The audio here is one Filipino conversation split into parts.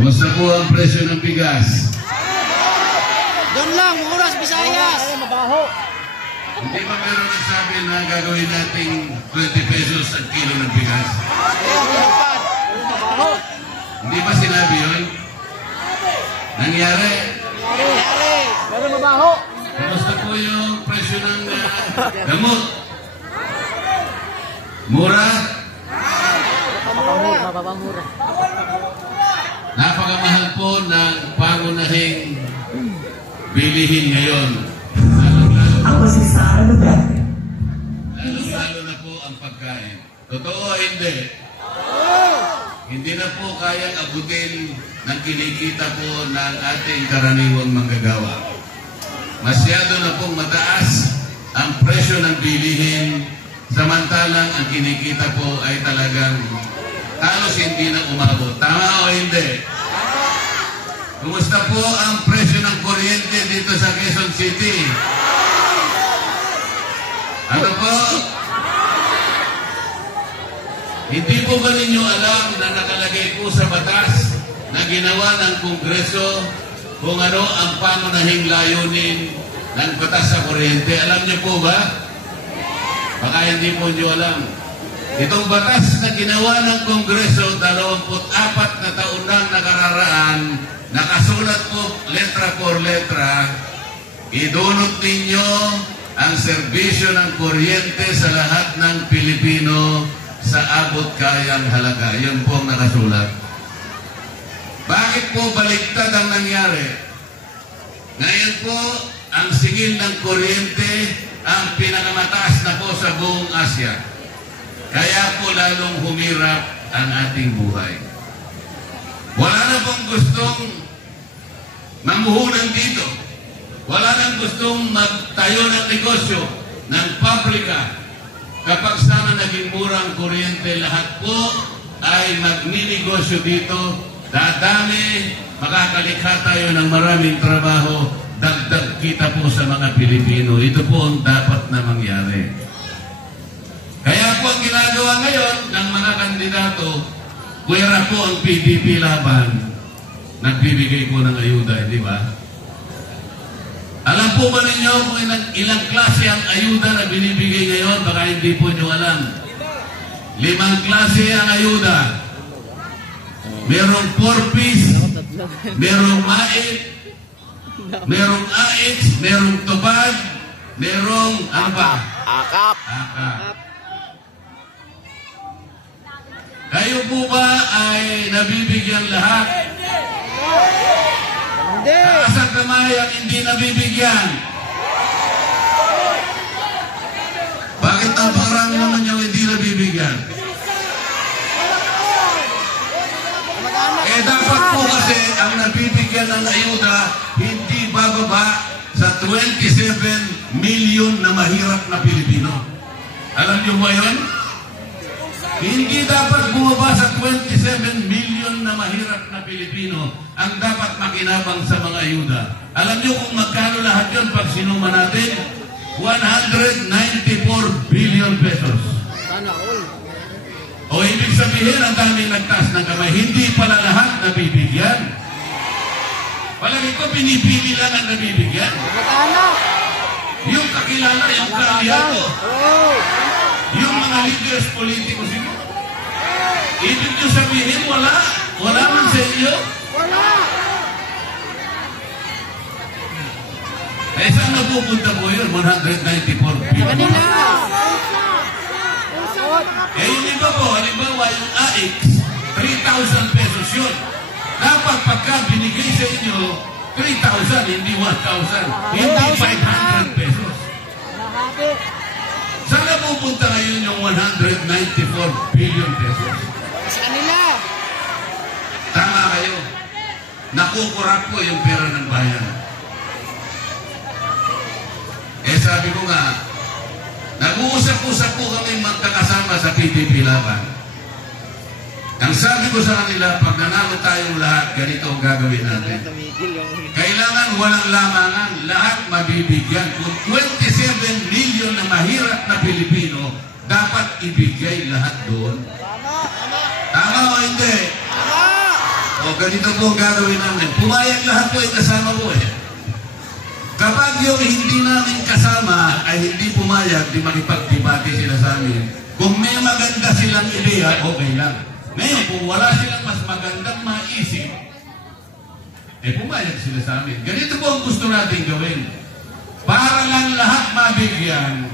Kumusta po ang presyo ng bigas? Doon lang, Muras, Visayas. Mabaho. Hindi ba meron nagsabi na gagawin nating 20 pesos ang kilo ng bigas? Mabaho. Hindi ba sinabi yun? Nangyari? Pero mabaho. Kumusta po yung presyo ng gamot? Mura? Mapapamura. Napakamahal po ng pangunahing bilihin ngayon. Ako si Sara Duterte. Lalo na po ang pagkain. Totoo o hindi? Hindi na po kayang abutin ng kinikita po ng ating karaniwang manggagawa. Masyado na pong mataas ang presyo ng bilihin, samantalang ang kinikita po ay talagang halos hindi na umabot. Tama o hindi? Kumusta po ang presyo ng kuryente dito sa Quezon City? Ano po? Hindi po ba ninyo alam na nakalagay po sa batas na ginawa ng Kongreso kung ano ang pangunahing layunin ng batas sa kuryente? Alam niyo po ba? Baka hindi po niyo alam. Itong batas na ginawa ng Kongreso, 24 na taon nang nakararaan, nakasulat po letra por letra, idunot ninyo ang serbisyo ng kuryente sa lahat ng Pilipino sa abot kayang halaga. Yun po ang nakasulat. Bakit po baliktad ang nangyari? Ngayon po, ang singil ng kuryente ang pinakamataas na po sa buong Asya. Kaya po lalong humirap ang ating buhay. Wala na pong gustong mamuhunan dito. Wala nang gustong magtayo ng negosyo, ng pabrika. Kapag sana naging murang kuryente, lahat po ay magninegosyo dito. Dadami, makakalikha tayo ng maraming trabaho, dagdag kita po sa mga Pilipino. Ito po ang dapat na mangyari. Kaya po ang ginagawa ngayon ng mga kandidato, kuwera po ang PDP laban, nagbibigay po ng ayuda, di ba? Alam po ba ninyo kung ilang klase ang ayuda na binibigay ngayon? Baka hindi po nyo alam. 5 klase ang ayuda. Merong 4-piece, merong mait, merong ait, merong tubad, merong ano ba? Akap. Akap. Kayo po ba ay nabibigyan lahat? Hindi. Taas ang kamay ang hindi nabibigyan. Bakit ang parang naman yung hindi nabibigyan? Dapat po kasi ang nabibigyan ng ayuda hindi bababa sa 27 million na mahirap na Pilipino. Alam niyo ba yun? Hindi dapat bumaba sa 27 million na mahirap na Pilipino ang dapat makinabang sa mga ayuda. Alam niyo kung magkano lahat yun pag sinuma natin? 194 billion pesos. Sana all. O ibig sabihin, ang daming nagtaas ng kamay, hindi pala lahat nabibigyan. Palagi ko, pinipili lang ang nabibigyan. Magkano? Yung kakilala, yung kandidato. Oh. Yung mga leaders politiko siguro. Ibig nyo sabihin, wala. Wala man sa inyo. Wala. Eh, saan napupunta po yun? 194 billion. Kanina. Eh, yung iba po, halimbawa yung AX, 3,000 pesos yun. Dapat pagka binigay sa inyo, 3,000, hindi 1,000. Hindi 500 pesos. Nahati. Saan napupunta ngayon yung 194 billion pesos? Sa kanila. Tama kayo. Nakukurap po yung pera ng bayan. Eh sabi ko nga, nag-uusap-usap po kami magkakasama sa PDP laban. Ang sabi ko sa kanila, pag nanalo tayong lahat, ganito ang gagawin natin. Kailangan walang lamangan, lahat mabibigyan. Kung 27 million na mahirap na Pilipino, dapat ibigay lahat doon. Tama o hindi? O ganito po ang gagawin namin. Pumayag lahat po ay kasama po eh. Kapag yung hindi namin kasama ay hindi pumayag, di makipagdebate sila sa amin. Kung may maganda silang ideya, okay lang. Ngayon, kung wala silang mas magandang maisip, eh pumayag sila sa amin. Ganito po ang gusto natin gawin. Para lang lahat mabigyan,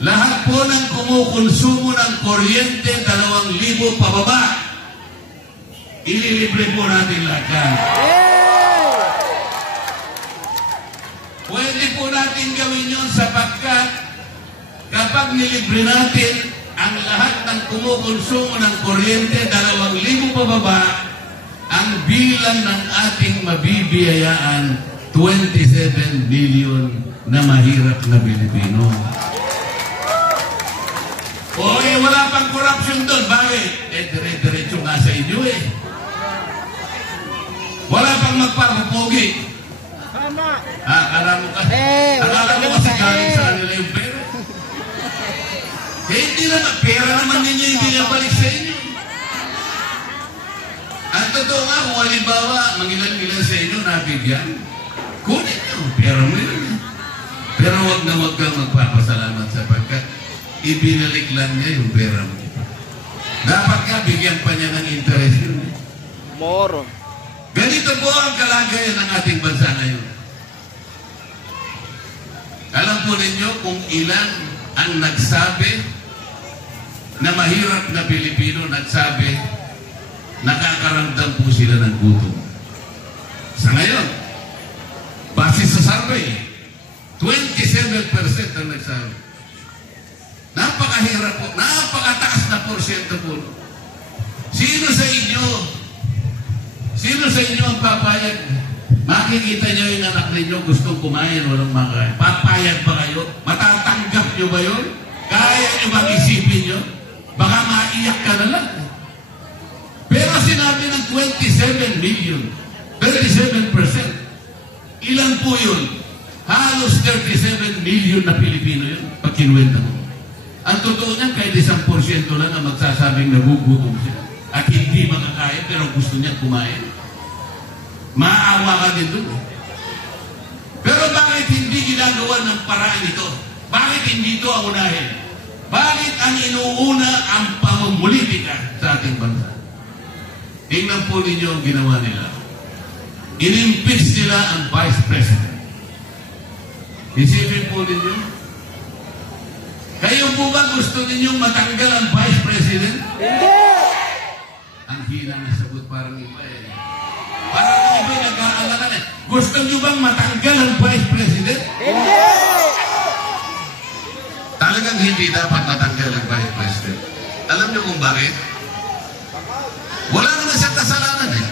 lahat po ng kumukonsumo ng kuryente, 2,000 pababa, ililibre po natin lahat yan. Pwede po natin gawin yun sapagkat kapag nilibre natin ang lahat ng kumukonsumo ng kuryente, 2,000 pababa, ang bilang ng ating mabibiyayaan, 27 million na mahirap na Pilipino. O wala pang corruption doon. Bakit? Dire-diretso nga sa inyo eh. Wala pang magpapapogi. Tama. Akala mo kasi galing sa kanila yung pera. Hindi naman, pera naman ninyo yung binabalik sa inyo. Ang totoo nga, kung halimbawa, mangilan-ilan sa inyo, nabigyan, kunin nyo, pera mo yun. Pero wag kang magpapasalamat sapagkat ibinalik lang niya yung pera mo. Dapat ka, bigyan pa niya ng interest yun. Moro. Ganito po ang kalagayan ng ating bansa ngayon. Alam po ninyo kung ilan ang nagsabi na mahirap na Pilipino, nagsabi nakakaramdam po sila ng gutom. Sa ngayon, base sa survey, 27% ang nagsabi. Napakahirap po, napakataas na porsyento po. Sino sa inyo ang papayag? Makikita nyo yung anak ninyo gustong kumain, walang makain. Papayag ba kayo? Matatanggap nyo ba yun? Kaya nyo bang isipin nyo? Baka maiyak ka na lang. Pero sinabi ng 27 million, 37%. Ilan po yun? Halos 37 million na Pilipino yun. Pag kinuwenta mo. Ang totoo niyan, kahit 1% lang ang magsasabing nagugutom siya. At hindi makakain, pero gusto niya kumain. Maawa ka din doon. Pero bakit hindi ginagawa ng paraan ito? Bakit hindi ito ang unahin? Bakit ang inuuna ang pamumulitika sa ating bansa? Tingnan po ninyo ang ginawa nila. In-impeach nila ang Vice President. Isipin po ninyo. Kayo po ba gusto ninyong matanggal ang Vice President? Hindi! Ang hina na sagot parang iba eh. Parang iba nag-aalala eh. Gusto niyo bang matanggal ang Vice President? Hindi! Talagang hindi dapat matanggal ang Vice President. Alam niyo kung bakit? Wala naman siyang kasalanan eh.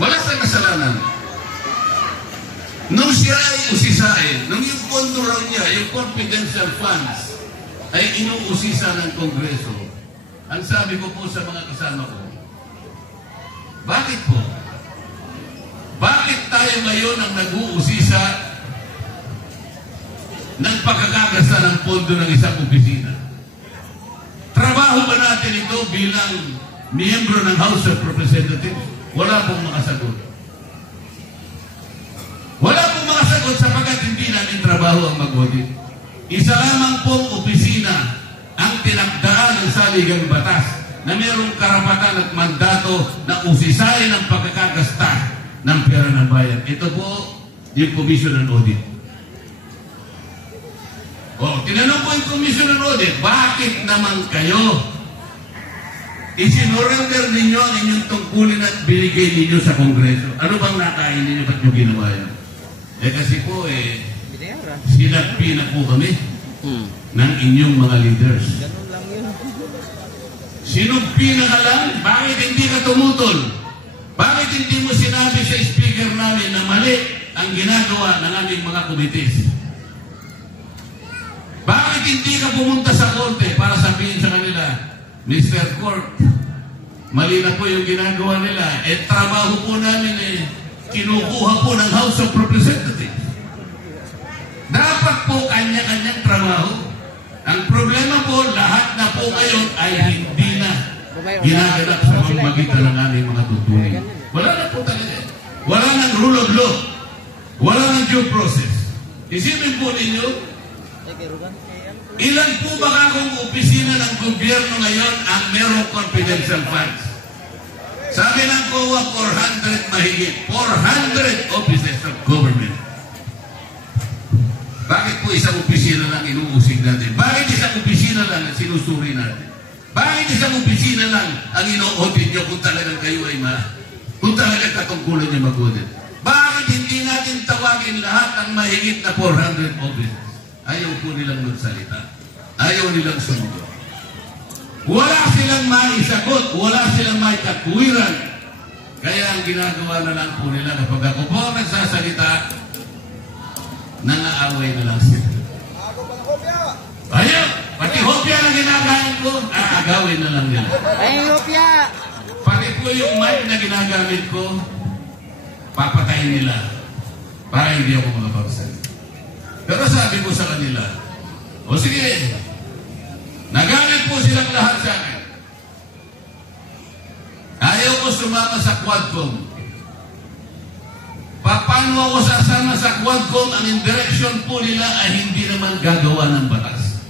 Wala siyang kasalanan. Nung siya ay usisain, nung yung pondo raw niya, yung confidential funds, ay inuusisa ng Kongreso, ang sabi ko po sa mga kasama ko, bakit po? Bakit tayo ngayon ang nag-uusisa ng pagkakagasta ng pondo ng isang opisina? Trabaho ba natin ito bilang miyembro ng House of Representatives? Wala pong makasagot. Wala pong makasagot sapagkat hindi namin trabaho ang mag-audit. Isa lamang pong opisina ang tinakdaan ng saligang batas na mayroong karapatan at mandato na usisain ang pagkakagasta ng pera ng bayan. Ito po yung Commission on Audit. Tinanong po yung Commission on Audit, bakit naman kayo isinurrender ninyo ang inyong tungkulin at binigay ninyo sa Kongreso? Ano bang nakain ninyo? Ba't nyo ginawa yan? Kasi po sinagpi na po kami ng inyong mga leaders. Ganun lang yun. Sinugpi na ka lang? Bakit hindi ka tumutol? Bakit hindi mo sinabi sa speaker namin na mali ang ginagawa ng aming mga komites? Bakit hindi ka pumunta sa korte para sabihin sa kanila, Mr. Court, mali na po yung ginagawa nila. Trabaho po namin kinukuha po ng House of Representatives. Dapat po kanya-kanyang trabaho. Ang problema po, lahat na po ngayon ay hindi na ginaganap sa magitan ng aming mga tutunin. Wala na po talaga. Wala nang rule of law. Wala nang due process. Isipin po ninyo, ilan po ba kung opisina ng gobyerno ngayon ang merong confidential funds? Sabi ng COA, 400 mahigit. 400 offices of government. Bakit po isang opisina lang inuusig natin? Bakit isang opisina lang ang sinusuri natin? Bakit isang opisina lang ang ino-audit nyo kung talagang kayo ay kung talagang katungkulan nyo mag-audit? Bakit hindi natin tawagin lahat ng mahigit na 400 offices? Ayaw po nilang magsalita. Ayaw nilang sumunod. Wala silang maisagot. Wala silang maikatwiran. Kaya ang ginagawa na lang po nila kapag ako po nagsasalita, nangaaway na lang sila. Ayaw! Pati hopya na ginagamit ko, agawin na lang nila. Ay, hopya! Pati po yung mic na ginagamit ko, papatayin nila para hindi ako makapagsalita. Pero sabi ko sa kanila, o sige, nagamit po silang lahat sa akin. Ayaw ko sumama sa Quadcom. Paano ako sasama sa Quadcom? Ang indireksyon po nila ay hindi naman gagawa ng batas.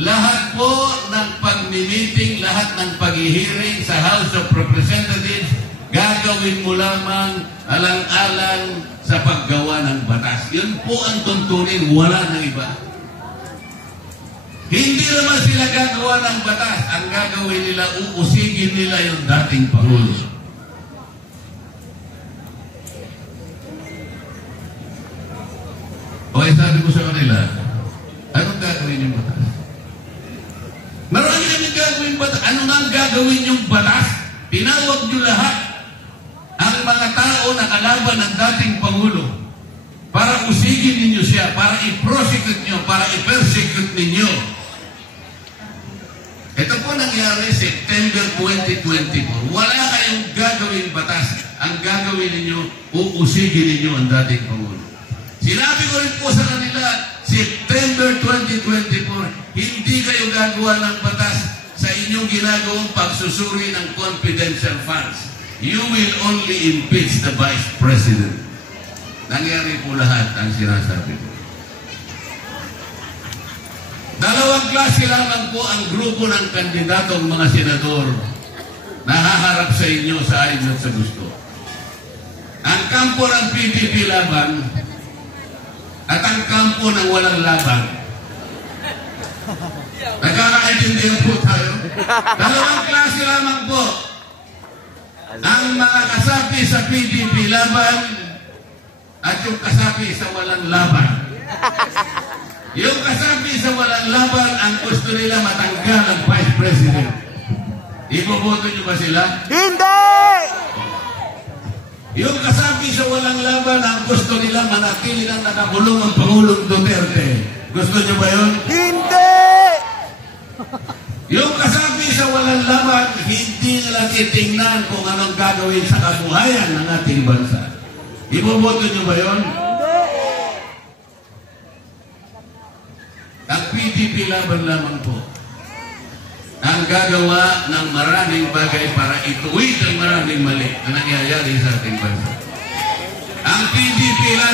Lahat po ng pag-meeting, lahat ng pag-hearing sa House of Representatives, gagawin mo lamang alang-alang sa paggawa ng batas. Yun po ang tuntunin, wala nang iba. Hindi naman sila gagawa ng batas. Ang gagawin nila, uusigin nila yung dating Pangulo. Okay, sabi ko sa kanila, anong gagawin yung batas? Marami namin gagawin batas. Ano nga ang gagawin yung batas? Tinawag nyo lahat ang mga tao na kalaban ng dating Pangulo para usigin ninyo siya, para i-prosecute nyo, para i-persecute ninyo. Ito po nangyari September 2024. Wala kayong gagawin batas. Ang gagawin ninyo, uusigin ninyo ang dating Pangulo. Sinabi ko rin po sa kanila, September 2024, hindi kayo gagawa ng batas sa inyong ginagawang pagsusuri ng confidential funds. You will only impeach the Vice President. Nangyari po lahat ang sinasabi ko. Dalawang klase lamang po ang grupo ng kandidatong mga senador na haharap sa inyo sa ayon at sa gusto. Ang kampo ng PDP laban at ang kampo ng walang laban. Nagkakaintindihan po tayo. Dalawang klase lamang po. Ang mga kasapi sa PDP laban at yung kasapi sa walang laban. Yung kasapi sa walang laban, ang gusto nila matanggal ang Vice President. Iboboto nyo ba sila? Hindi! Yung kasapi sa walang laban, ang gusto nila manatili lang nakakulong ang Pangulong Duterte. Gusto nyo ba yun? Hindi! Yung kasapi sa walang laban, hindi nila titingnan kung anong gagawin sa kabuhayan ng ating bansa. Iboboto nyo ba yun? Ang PDP laban lamang po ang gagawa ng maraming bagay para ituwid ang maraming mali na nangyayari sa ating bansa. Ang PDP laban